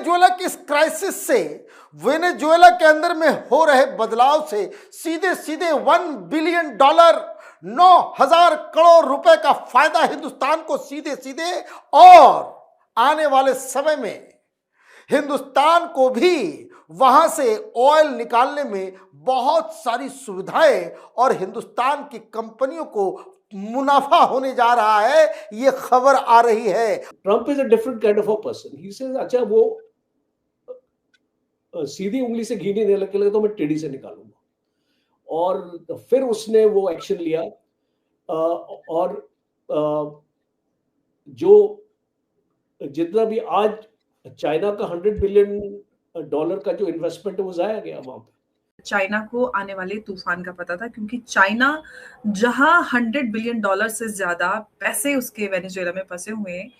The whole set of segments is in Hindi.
वेनेजुएला की इस क्राइसिस से, वेनेजुएला के अंदर में हो रहे बदलाव से सीधे सीधे $1 बिलियन, 9,000 करोड़ रुपए का फायदा हिंदुस्तान को सीधे सीधे, और आने वाले समय में हिंदुस्तान को भी वहां से ऑयल निकालने में बहुत सारी सुविधाएं और हिंदुस्तान की कंपनियों को मुनाफा होने जा रहा है, ये खबर आ रही है। Trump is a different kind of a person. He says अच्छा वो सीधी उंगली से घी नहीं निकलेगा तो मैं टेढ़ी से निकालूंगा, और फिर उसने वो एक्शन लिया। और जो जितना भी आज चाइना का $100 बिलियन का जो इन्वेस्टमेंट है वो जाया गया वहां पे। चाइना को आने वाले तूफान का पता था, क्योंकि चाइना जहां $100 बिलियन से ज्यादा पैसे उसके वेनेजुएला में फंसे हुए हैं,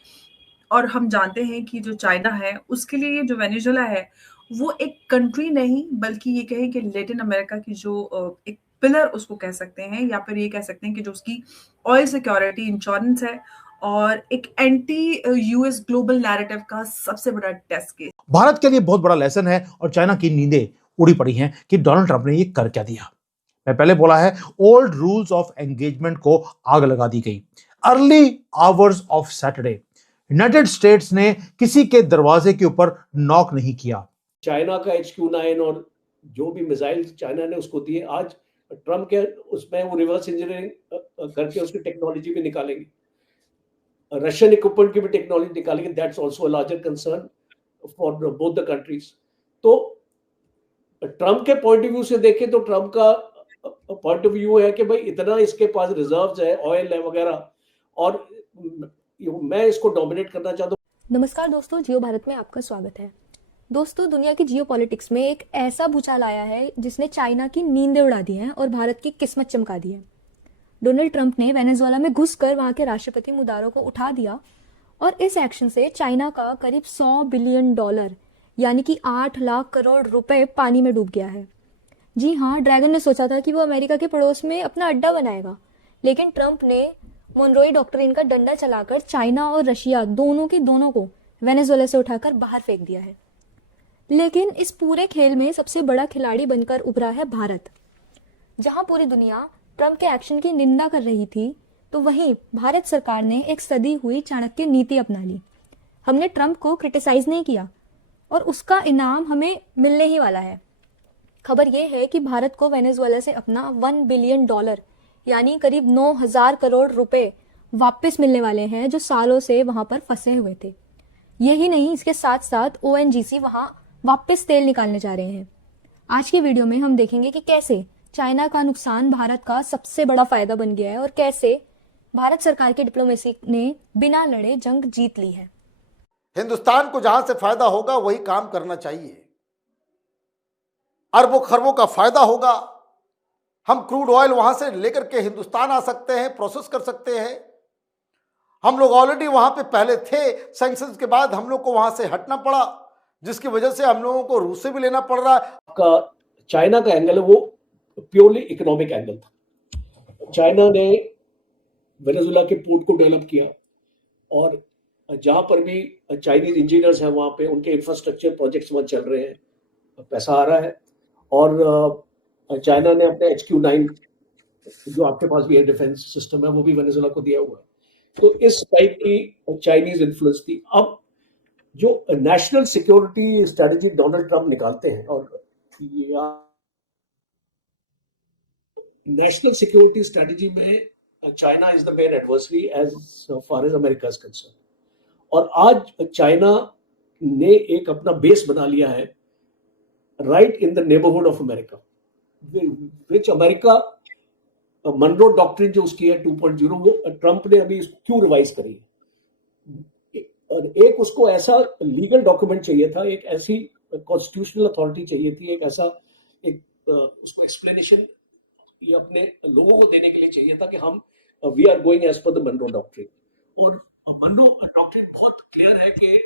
और हम जानते हैं कि जो चाइना है उसके लिए जो वेनेजुएला है वो एक कंट्री नहीं, बल्कि ये कहें कि लैटिन अमेरिका की जो एक पिलर उसको कह सकते हैं, या फिर ये कह सकते हैं कि जो उसकी ऑयल सिक्योरिटी इंश्योरेंस है, और एक एंटी यूएस ग्लोबल नैरेटिव का सबसे बड़ा टेस्ट केस। भारत के लिए बहुत बड़ा लेसन है और चाइना की नींदें उड़ी पड़ी हैं कि डोनाल्ड ट्रंप ने ये कर क्या दिया। मैं पहले बोला है, ओल्ड रूल्स ऑफ एंगेजमेंट को आग लगा दी गई। Early hours of Saturday United states ने किसी के दरवाजे के ऊपर नॉक नहीं किया। चाइना का HQ-9 और जो भी मिसाइल चाइना ने उसको दिए, आज ट्रम्प के उसमें वो रिवर्स इंजीनियरिंग करके उसकी टेक्नोलॉजी भी निकालेंगे, रशियन इक्विपमेंट की भी टेक्नोलॉजी निकालेंगे। That's also a larger concern for both the countries. तो ट्रम्प के पॉइंट ऑफ व्यू से देखें तो ट्रम्प का पॉइंट ऑफ व्यू है कि भाई इतना इसके पास रिजर्व्स है, ऑयल है वगैरह, और मैं इसको डोमिनेट करना चाहता हूँ। नमस्कार दोस्तों, जियो भारत में आपका स्वागत है। दोस्तों, दुनिया की जियो पॉलिटिक्स में एक ऐसा भूचाल आया है जिसने चाइना की नींदें उड़ा दी हैं और भारत की किस्मत चमका दी है। डोनाल्ड ट्रंप ने वेनेजुएला में घुसकर वहां के राष्ट्रपति मुदारों को उठा दिया, और इस एक्शन से चाइना का करीब $100 बिलियन यानी कि 8 लाख करोड़ रुपए पानी में डूब गया है। जी हाँ, ड्रैगन ने सोचा था कि वो अमेरिका के पड़ोस में अपना अड्डा बनाएगा, लेकिन ट्रंप ने मोनरोई डॉक्ट्रिन का डंडा चलाकर चाइना और रशिया दोनों के दोनों को वेनेजुएला से उठाकर बाहर फेंक दिया है। लेकिन इस पूरे खेल में सबसे बड़ा खिलाड़ी बनकर उभरा है भारत। जहां पूरी दुनिया ट्रंप के एक्शन की निंदा कर रही थी, तो वहीं भारत सरकार ने एक सदी हुई चाणक्य नीति अपना ली। हमने ट्रंप को क्रिटिसाइज नहीं किया, और उसका इनाम हमें मिलने ही वाला है। खबर यह है कि भारत को वेनेजुएला से अपना $1 बिलियन यानी करीब 9,000 करोड़ रुपए वापस मिलने वाले हैं, जो सालों से वहां पर फंसे हुए थे। यही नहीं, इसके साथ साथ ONGC वहां वापस तेल निकालने जा रहे हैं। आज के वीडियो में हम देखेंगे कि कैसे चाइना का नुकसान भारत का सबसे बड़ा फायदा बन गया है, और कैसे भारत सरकार की डिप्लोमेसी ने बिना लड़े जंग जीत ली है। हिंदुस्तान को जहां से फायदा होगा वही काम करना चाहिए। अरबों खरबों का फायदा होगा, हम क्रूड ऑयल वहां से लेकर के हिंदुस्तान आ सकते हैं, प्रोसेस कर सकते हैं। हम लोग ऑलरेडी वहां पे पहले थे, सैंक्शंस के बाद हम लोग को वहां से हटना पड़ा, जिसकी वजह से हम लोगों को रूस से भी लेना पड़ रहा है। का चाइना का एंगल है वो प्योरली इकोनॉमिक एंगल था। चाइना ने वेनेजुएला के पोर्ट को डेवलप किया, और जहां पर भी चाइनीज इंजीनियर्स हैं वहां पे उनके इंफ्रास्ट्रक्चर प्रोजेक्ट्स वहां चल रहे हैं, पैसा आ रहा है। और चाइना ने अपने HQ-9 जो आपके पास भी एयर डिफेंस सिस्टम है वो भी वेनेजुएला को दिया हुआ है। तो इस टाइप की चाइनीज इन्फ्लुएंस थी। अब जो national security strategy Donald Trump निकालते हैं, और नेशनल सिक्योरिटी स्ट्रेटजी में China is the main adversary as far as America is concern. और आज चाइना ने एक अपना बेस बना लिया है right in the neighbourhood of America, which America Monroe doctrine जो उसकी है 2.0, वो ट्रंप ने अभी क्यों रिवाइज करी है। और एक उसको ऐसा लीगल डॉक्यूमेंट चाहिए था, एक ऐसी कॉन्स्टिट्यूशनल अथॉरिटी चाहिए थी, एक ऐसा एक उसको एक्सप्लेनेशन ये अपने लोगों को देने के लिए चाहिए था कि हम we are going as per the Monroe doctrine. और मनरो डॉक्ट्रिन बहुत क्लियर है कि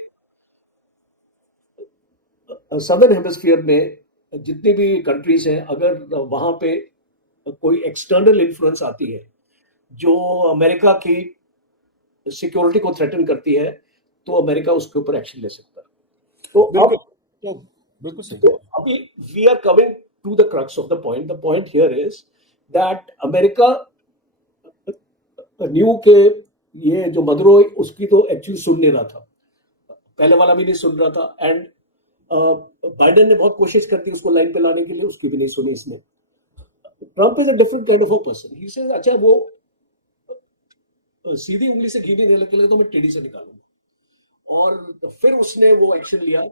सदर्न हेमिस्फीयर में जितनी भी कंट्रीज हैं, अगर वहां पे कोई एक्सटर्नल इन्फ्लुएंस आती है जो अमेरिका की सिक्योरिटी को थ्रेटन करती है, तो अमेरिका उसके ऊपर एक्शन ले सकता है। तो बिल्कुल अब बिल्कुल सही। तो अभी we are coming to the crux of the point. The point here is that America new के ये जो मदुरो उसकी तो एक्चुअली सुन नहीं रहा था, पहले वाला भी नहीं सुन रहा था. एंड बाइडेन ने बहुत कोशिश कर दी उसको लाइन पे लाने के लिए, उसकी भी नहीं सुनी इसने. Trump is a different kind of a person. He says अच्छा वो सीधी उंगली से घी नहीं निकलेगा तो मैं टेढ़ी से निकालूंगा. और फिर उसने वो एक्शन लिया.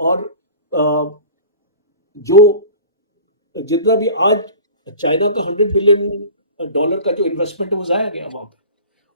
और जो जितना भी आज चाइना का $100 बिलियन का जो इन्वेस्टमेंट है वो जाया गया वहां पे.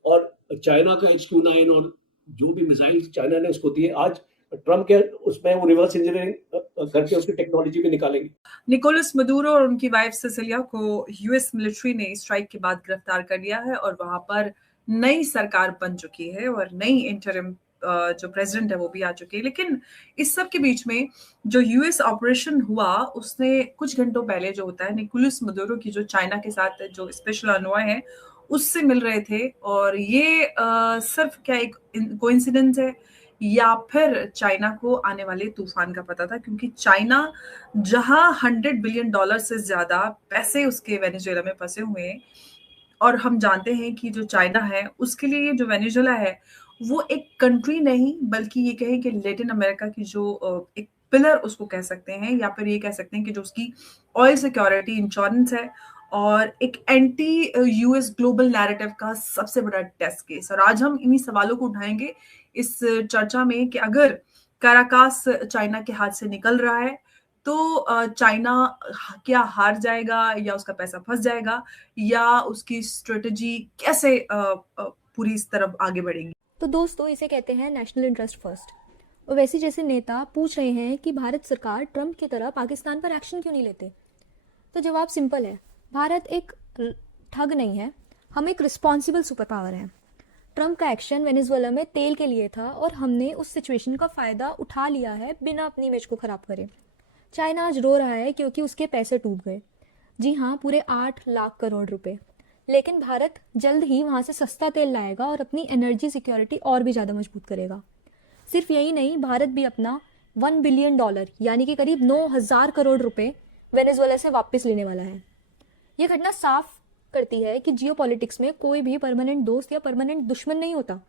और चाइना का HQ-9 और जो भी मिसाइल चाइना ने उसको दिए, आज ट्रम्प के उसमें वो रिवर्स इंजीनियरिंग करके उसकी टेक्नोलॉजी भी निकालेंगे. निकोलस मदुरो और उनकी वाइफ सिसिलिया को यूएस मिलिट्री ने स्ट्राइक के बाद गिरफ्तार कर लिया है और वहां पर नई सरकार बन चुकी है और नई इंटरिम जो प्रेसिडेंट है वो भी आ चुकी है. लेकिन इस सब के बीच में जो यूएस ऑपरेशन हुआ उसने कुछ घंटों पहले जो होता है निकोलस मदुरो की जो चाइना के साथ जो स्पेशल अनवॉय है उससे मिल रहे थे. और ये सिर्फ क्या एक कोइंसिडेंस है या फिर चाइना को आने वाले तूफान का पता था, क्योंकि चाइना जहां $100 बिलियन से ज्यादा पैसे उसके वेनेजुएला में फंसे हुए हैं और हम जानते हैं कि जो चाइना है उसके लिए जो वेनेजुएला है वो एक कंट्री नहीं बल्कि ये कहें कि लैटिन अमेरिका की जो एक पिलर उसको कह सकते हैं या फिर ये कह सकते हैं कि जो उसकी ऑयल सिक्योरिटी इंश्योरेंस है और एक एंटी यूएस ग्लोबल नैरेटिव का सबसे बड़ा टेस्ट केस. और आज हम इन्हीं सवालों को उठाएंगे इस चर्चा में कि अगर काराकास चाइना के हाथ से निकल रहा है तो चाइना क्या हार जाएगा या उसका पैसा फंस जाएगा या उसकी स्ट्रेटजी कैसे पूरी इस तरफ आगे बढ़ेगी. तो दोस्तों इसे कहते हैं नेशनल इंटरेस्ट फर्स्ट. और वैसे जैसे नेता पूछ रहे हैं कि भारत सरकार ट्रंप की तरह पाकिस्तान पर एक्शन क्यों नहीं लेते, तो जवाब सिंपल है. भारत एक ठग नहीं है, हम एक रिस्पॉन्सिबल सुपर पावर हैं. ट्रंप का एक्शन वेनेजुएला में तेल के लिए था और हमने उस सिचुएशन का फ़ायदा उठा लिया है बिना अपनी इमेज को ख़राब करे. चाइना आज रो रहा है क्योंकि उसके पैसे डूब गए. जी हाँ, पूरे 8 लाख करोड़ रुपए. लेकिन भारत जल्द ही वहाँ से सस्ता तेल लाएगा और अपनी एनर्जी सिक्योरिटी और भी ज़्यादा मजबूत करेगा. सिर्फ यही नहीं, भारत भी अपना $1 बिलियन यानी कि करीब 9,000 करोड़ रुपए वेनेजुएला से वापस लेने वाला है. यह घटना साफ करती है कि जियोपॉलिटिक्स में कोई भी परमानेंट दोस्त या परमानेंट दुश्मन नहीं होता,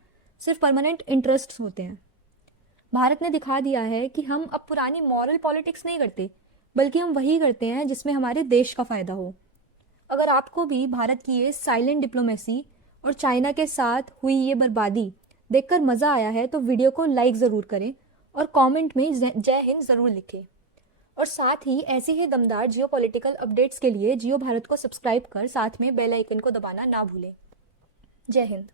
सिर्फ परमानेंट इंटरेस्ट्स होते हैं. भारत ने दिखा दिया है कि हम अब पुरानी मॉरल पॉलिटिक्स नहीं करते, बल्कि हम वही करते हैं जिसमें हमारे देश का फ़ायदा हो. अगर आपको भी भारत की ये साइलेंट डिप्लोमेसी और चाइना के साथ हुई ये बर्बादी देखकर मज़ा आया है तो वीडियो को लाइक ज़रूर करें और कमेंट में जय हिंद ज़रूर लिखें. और साथ ही ऐसे ही दमदार जियोपॉलिटिकल अपडेट्स के लिए जियो भारत को सब्सक्राइब कर साथ में बेल आइकन को दबाना ना भूलें. जय हिंद.